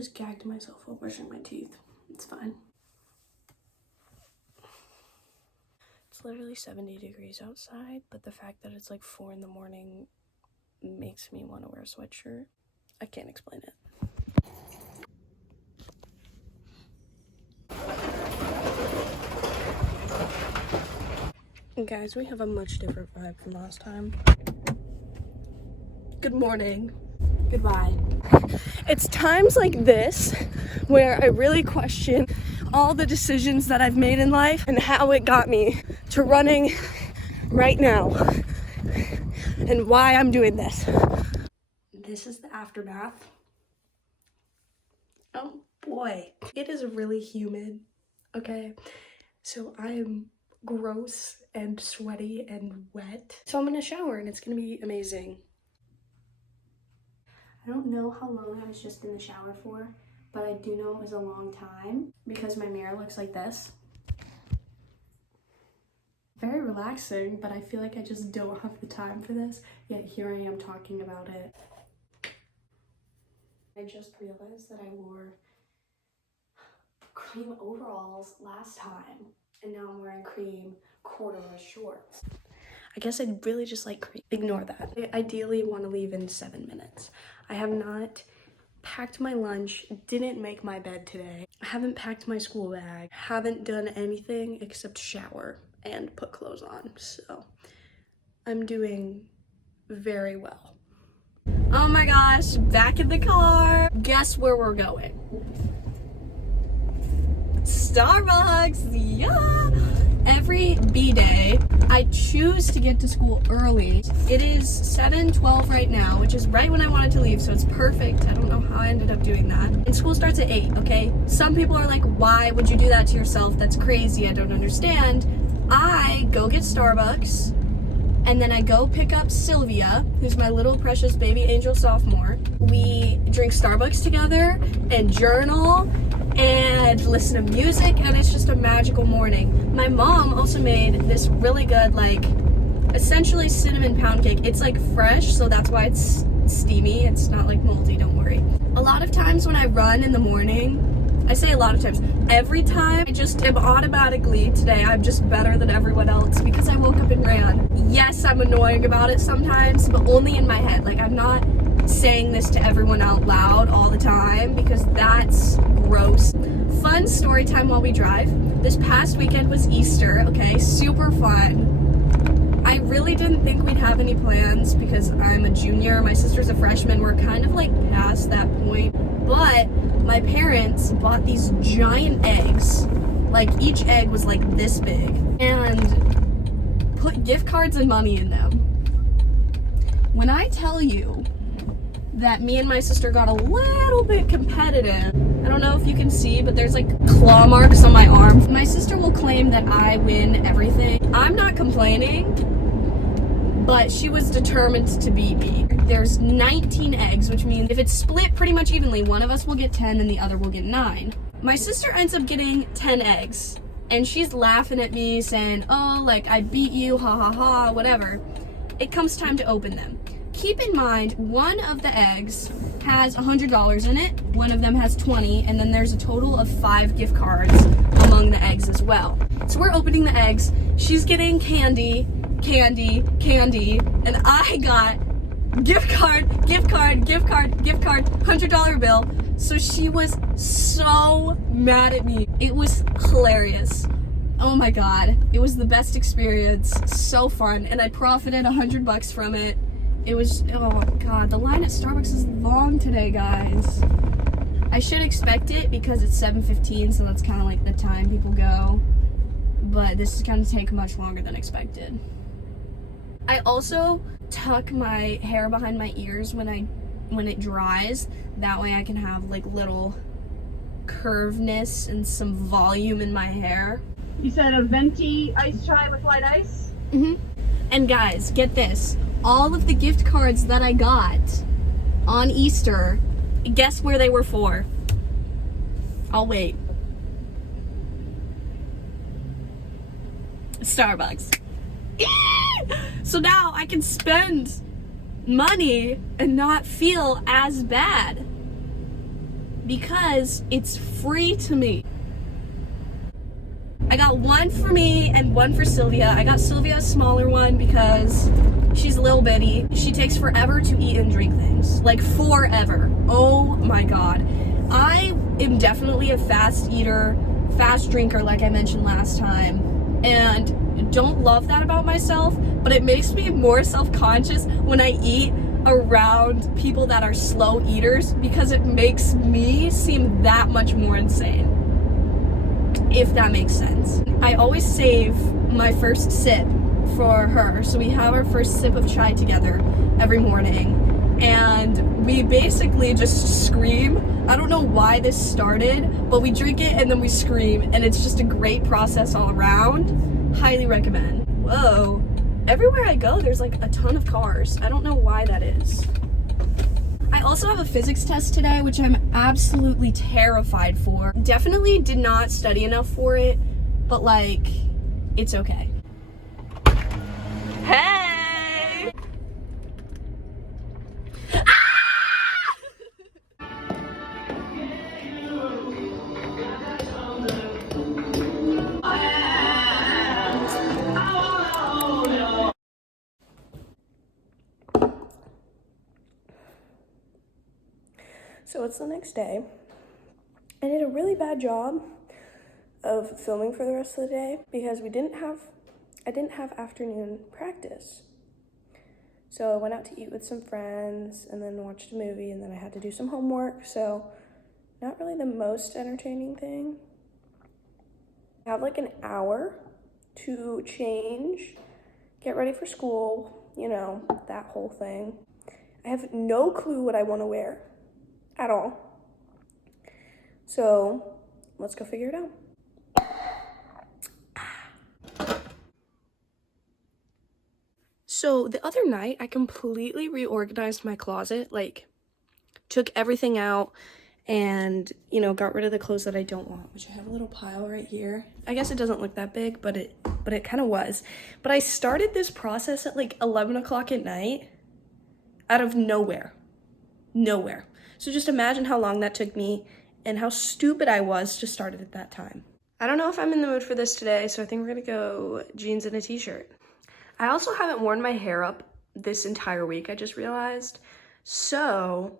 just gagged myself while brushing my teeth. It's fine. It's literally 70 degrees outside, but the fact that it's like 4 in the morning makes me want to wear a sweatshirt. I can't explain it. Guys, we have a much different vibe from last time. Good morning. Goodbye. It's times like this where I really question all the decisions that I've made in life and how it got me to running right now and why I'm doing this. This is the aftermath. Oh boy, it is really humid, okay? So I'm gross and sweaty and wet. So I'm gonna shower and it's gonna be amazing. I don't know how long I was just in the shower for, but I do know it was a long time because my mirror looks like this. Very relaxing, but I feel like I just don't have the time for this, yet here I am talking about it. I just realized that I wore cream overalls last time, and now I'm wearing cream corduroy shorts. I guess I'd really just like cream. Ignore that. I ideally want to leave in 7 minutes. I have not packed my lunch, didn't make my bed today. I haven't packed my school bag, haven't done anything except shower and put clothes on. So I'm doing very well. Oh my gosh, back in the car. Guess where we're going? Starbucks, yeah! Every B-day, I choose to get to school early. It is 7:12 right now, which is right when I wanted to leave, so it's perfect. I don't know how I ended up doing that. And school starts at 8, okay? Some people are like, why would you do that to yourself? That's crazy, I don't understand. I go get Starbucks, and then I go pick up Sylvia, who's my little precious baby angel sophomore. We drink Starbucks together and journal and listen to music, and it's just a magical morning. My mom also made this really good, like, essentially cinnamon pound cake. It's like fresh, so that's why it's steamy. It's not like moldy, don't worry. A lot of times when I run in the morning, I say a lot of times, every time I just am automatically, today I'm just better than everyone else because I woke up and ran. Yes, I'm annoying about it sometimes, but only in my head. Like, I'm not saying this to everyone out loud all the time because that's gross. Fun story time while we drive. This past weekend was Easter, okay? Super fun. I really didn't think we'd have any plans because I'm a junior, my sister's a freshman. We're kind of like past that point, but my parents bought these giant eggs. Like, each egg was like this big, and put gift cards and money in them. When I tell you that me and my sister got a little bit competitive, I don't know if you can see, but there's like claw marks on my arm. My sister will claim that I win everything. I'm not complaining, but she was determined to beat me. There's 19 eggs, which means if it's split pretty much evenly, one of us will get 10 and the other will get 9. My sister ends up getting 10 eggs, and she's laughing at me saying, oh, like, I beat you, ha ha ha, whatever. It comes time to open them. Keep in mind, one of the eggs has $100 in it, one of them has 20, and then there's a total of 5 gift cards among the eggs as well. So we're opening the eggs, she's getting candy, and I got gift card, $100 bill. So she was so mad at me. It was hilarious. Oh my god, it was the best experience, so fun, and I profited $100 from it. It was, oh god, the line at Starbucks is long today, guys. I should expect it because it's 7:15, so that's kind of like the time people go, but this is going to take much longer than expected. I also tuck my hair behind my ears when it dries. That way I can have like little curveness and some volume in my hair. You said a venti ice chai with light ice? Mm-hmm. And guys, get this. All of the gift cards that I got on Easter, guess where they were for? I'll wait. Starbucks. So now I can spend money and not feel as bad. because it's free to me. I got one for me and one for Sylvia. I got Sylvia a smaller one because she's a little bitty. She takes forever to eat and drink things. Like forever. Oh my god. I am definitely a fast eater, fast drinker like I mentioned last time. And don't love that about myself, but it makes me more self-conscious when I eat around people that are slow eaters because it makes me seem that much more insane. If that makes sense. I always save my first sip for her. So we have our first sip of chai together every morning. And we basically just scream. I don't know why this started, but we drink it and then we scream. And it's just a great process all around. Highly recommend. Whoa. Everywhere I go, there's like a ton of cars. I don't know why that is. I also have a physics test today, which I'm absolutely terrified for. Definitely did not study enough for it, but like, it's okay. Hey! So it's the next day. I did a really bad job of filming for the rest of the day because I didn't have afternoon practice. So I went out to eat with some friends and then watched a movie, and then I had to do some homework, so not really the most entertaining thing. I have like an hour to change, get ready for school, you know, that whole thing. I have no clue what I want to wear at all. So let's go figure it out. So the other night, I completely reorganized my closet, like took everything out and, you know, got rid of the clothes that I don't want, which I have a little pile right here. I guess it doesn't look that big, but it kind of was. But I started this process at like 11 o'clock at night out of nowhere. Nowhere. So just imagine how long that took me and how stupid I was to start it at that time. I don't know if I'm in the mood for this today, so I think we're gonna go jeans and a t-shirt. I also haven't worn my hair up this entire week, I just realized. So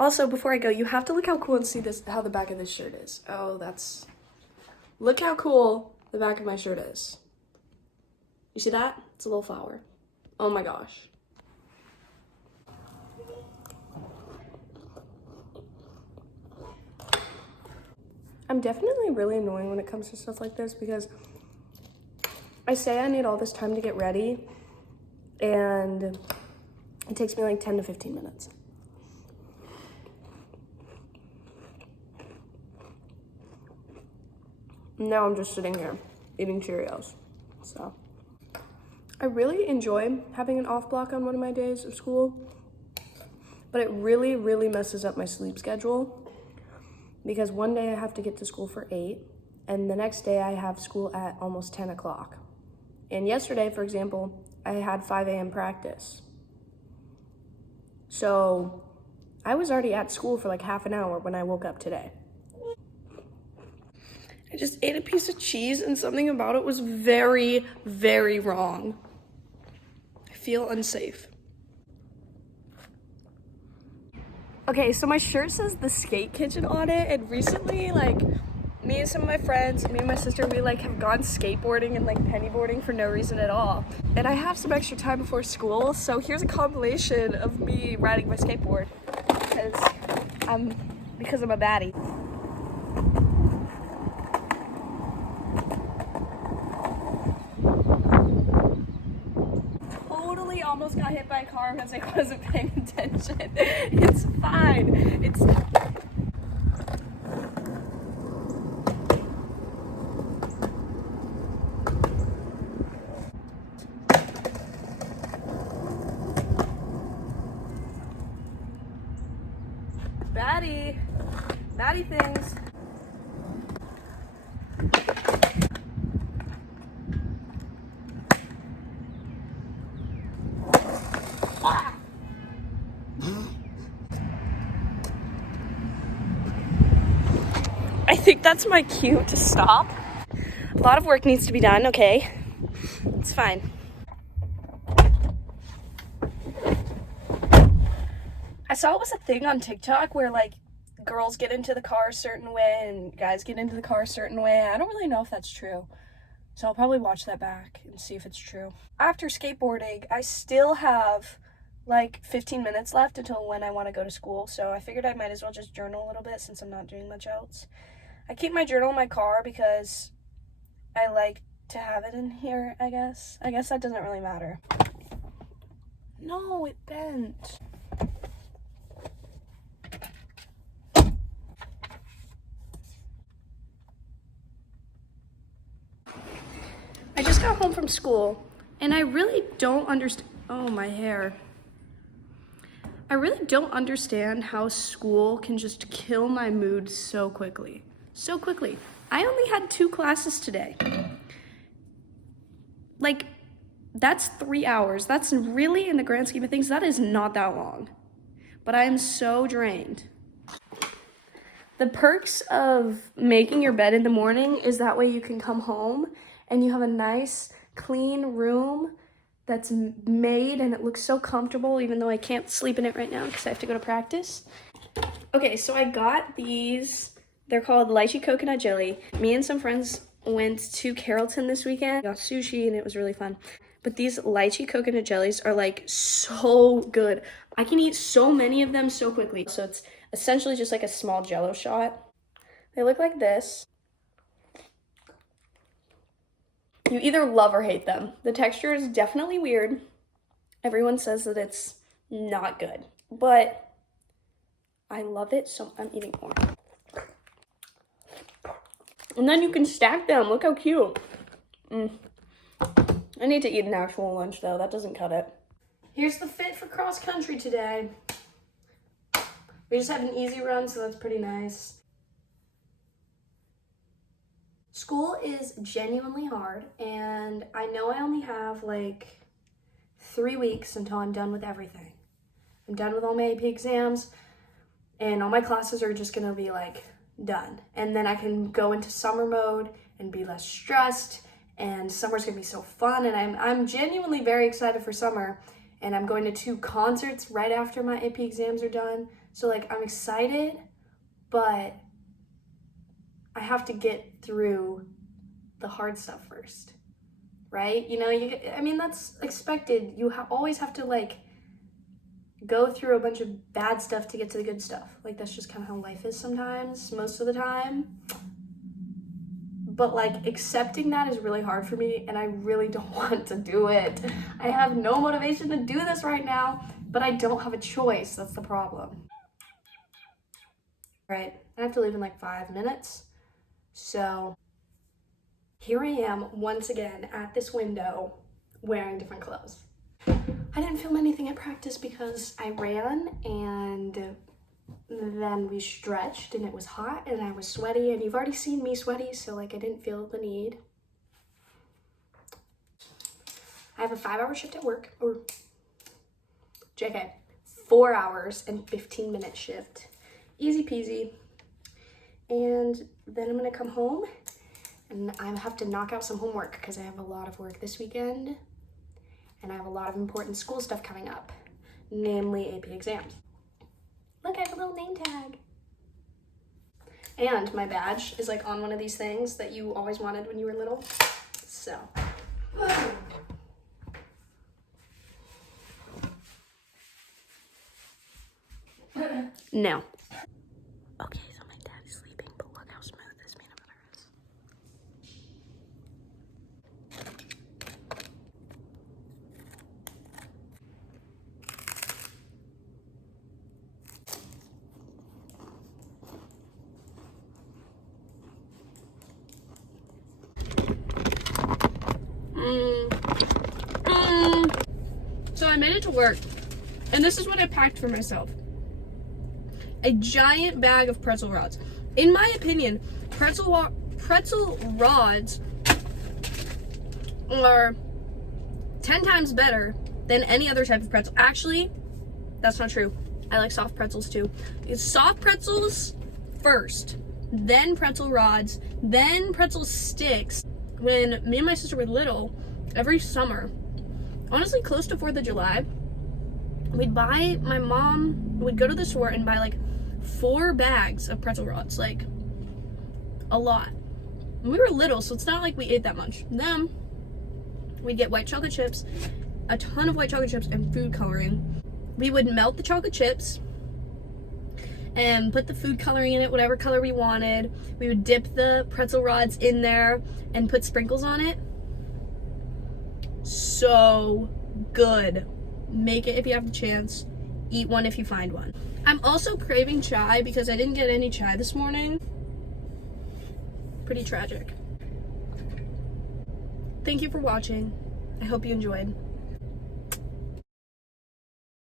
also, before I go, you have to look how cool and see this, how the back of this shirt is. Oh, look how cool the back of my shirt is. You see that? It's a little flower. Oh my gosh. I'm definitely really annoying when it comes to stuff like this because I say I need all this time to get ready and it takes me like 10 to 15 minutes. Now I'm just sitting here eating Cheerios. So I really enjoy having an off block on one of my days of school, but it really, really messes up my sleep schedule because one day I have to get to school for 8 and the next day I have school at almost 10 o'clock. And yesterday, for example, I had 5 a.m. practice. So I was already at school for like half an hour when I woke up today. I just ate a piece of cheese and something about it was very, very wrong. I feel unsafe. Okay, so my shirt says the skate kitchen on it, and recently, like, me and some of my friends, me and my sister, we like have gone skateboarding and like pennyboarding for no reason at all. And I have some extra time before school, so here's a compilation of me riding my skateboard because I'm a baddie. Totally almost got hit by a car because I wasn't paying attention. It's fine. It's baddie things. think that's my cue to stop. A lot of work needs to be done, okay? It's fine. I saw it was a thing on TikTok where like girls get into the car a certain way and guys get into the car a certain way. I don't really know if that's true. So I'll probably watch that back and see if it's true. After skateboarding, I still have like 15 minutes left until when I want to go to school. So I figured I might as well just journal a little bit since I'm not doing much else. I keep my journal in my car because I like to have it in here, I guess. I guess that doesn't really matter. No, it bent. I just got home from school and I really don't understand. Oh, my hair. I really don't understand how school can just kill my mood so quickly. So quickly. I only had 2 classes today. Like, that's 3 hours. That's really, in the grand scheme of things, that is not that long. But I am so drained. The perks of making your bed in the morning is that way you can come home and you have a nice, clean room that's made and it looks so comfortable, even though I can't sleep in it right now because I have to go to practice. Okay, so I got these. They're called lychee coconut jelly. Me and some friends went to Carrollton this weekend, got sushi, and it was really fun. But these lychee coconut jellies are like so good. I can eat so many of them so quickly. So it's essentially just like a small Jell-O shot. They look like this. You either love or hate them. The texture is definitely weird. Everyone says that it's not good, but I love it, so I'm eating more. And then you can stack them. Look how cute. I need to eat an actual lunch though. That doesn't cut it. Here's the fit for cross country today. We just had an easy run, so that's pretty nice. School is genuinely hard, and I know I only have like 3 weeks until I'm done with everything. I'm done with all my AP exams, and all my classes are just gonna be like done. And then I can go into summer mode and be less stressed, and summer's gonna be so fun, and I'm genuinely very excited for summer, and I'm going to 2 concerts right after my AP exams are done. So like I'm excited, but I have to get through the hard stuff first, right? You know, I mean, that's expected. You always have to like go through a bunch of bad stuff to get to the good stuff. Like that's just kind of how life is sometimes, most of the time. But like accepting that is really hard for me, and I really don't want to do it. I have no motivation to do this right now, but I don't have a choice. That's the problem. Right, I have to leave in like 5 minutes. So here I am once again at this window wearing different clothes. I didn't film anything at practice because I ran and then we stretched and it was hot and I was sweaty, and you've already seen me sweaty, so like I didn't feel the need. I have a 5-hour shift at work, or JK, 4 hours and 15-minute shift. Easy peasy. And then I'm gonna come home and I have to knock out some homework because I have a lot of work this weekend and I have a lot of important school stuff coming up, namely AP exams. Look, I have a little name tag. And my badge is like on one of these things that you always wanted when you were little. So. No. Okay, so my dad is sleeping, but look how smooth this peanut butter is. So I made it to work, and this is what I packed for myself. A giant bag of pretzel rods. In my opinion, pretzel rods are 10 times better than any other type of pretzel. Actually, that's not true. I like soft pretzels too. It's soft pretzels first, then pretzel rods, then pretzel sticks. When me and my sister were little, every summer, honestly close to 4th of July, my mom would go to the store and buy like 4 bags of pretzel rods, like a lot. And we were little, so it's not like we ate that much. Then we'd get white chocolate chips, a ton of white chocolate chips, and food coloring. We would melt the chocolate chips and put the food coloring in it, whatever color we wanted. We would dip the pretzel rods in there and put sprinkles on it. So good. Make it if you have the chance. Eat one if you find one. I'm also craving chai because I didn't get any chai this morning. Pretty tragic. Thank you for watching. I hope you enjoyed.